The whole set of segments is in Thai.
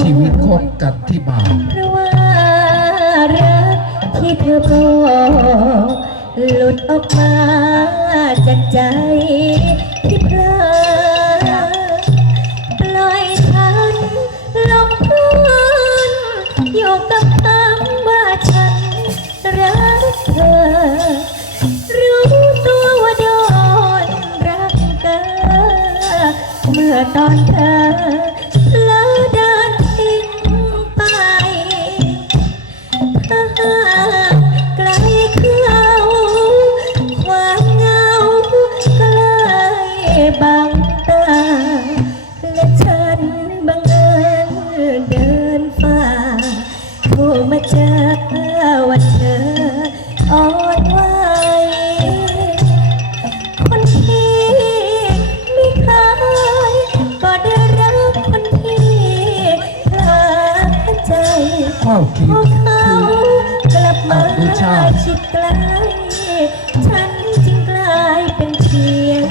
ชีวิตคบกันที่บ่าวเพราะรักที่เธอบอกหลุดออกมาจากใจที่พลาลอยฉันลงพื้นยู่กับคำว่าฉันรักเธอ รู้ตัวว่าโดนรักเกิเมื่อตอนเธอ พวกเขากลับมาชาชิดไกลฉันจึงกลายเป็นเพียง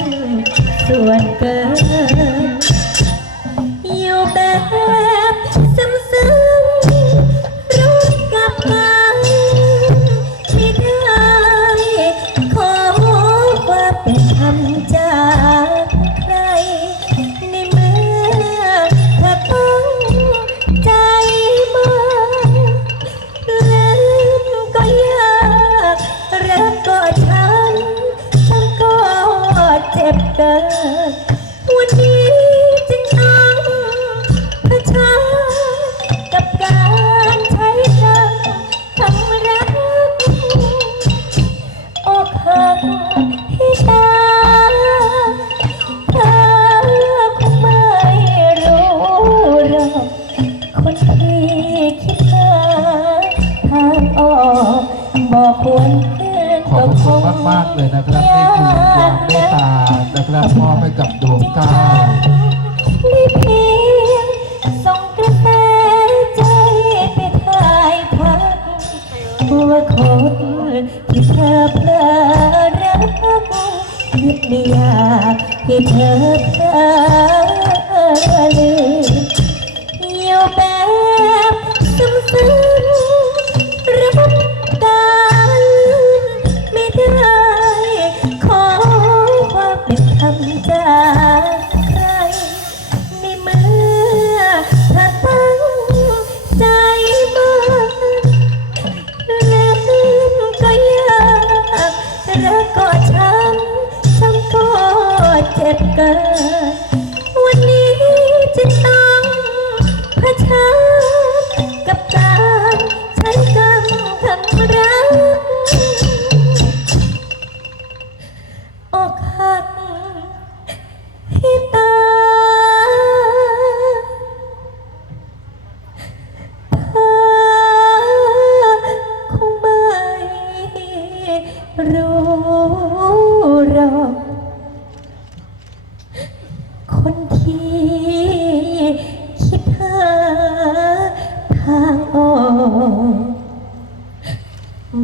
ส่วนเกิน เขอบคุณงมากเลยนะครับนี่คือความเมตตานะครับมอบให้กับดวงเก้าไม่เพียงส่งกระแสใจไปถ่ายทักว่าคนที่เธอเพลอรักยึดไม่อยากให้เธอเพลอลืม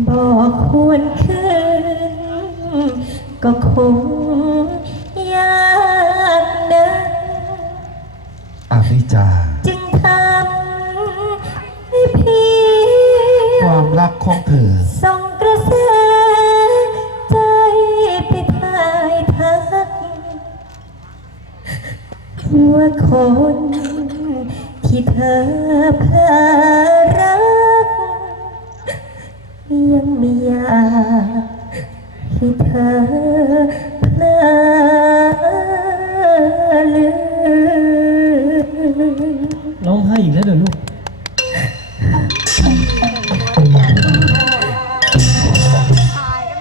บอกควรคืนก็คงยากนะอภิจา จึงทำให้พี่ความรักของเธอ ส่งกระแสใจไปถ่ายทักว่าคนที่เธอเพลอรัก ยังไม่อยากให้เธอเพลอ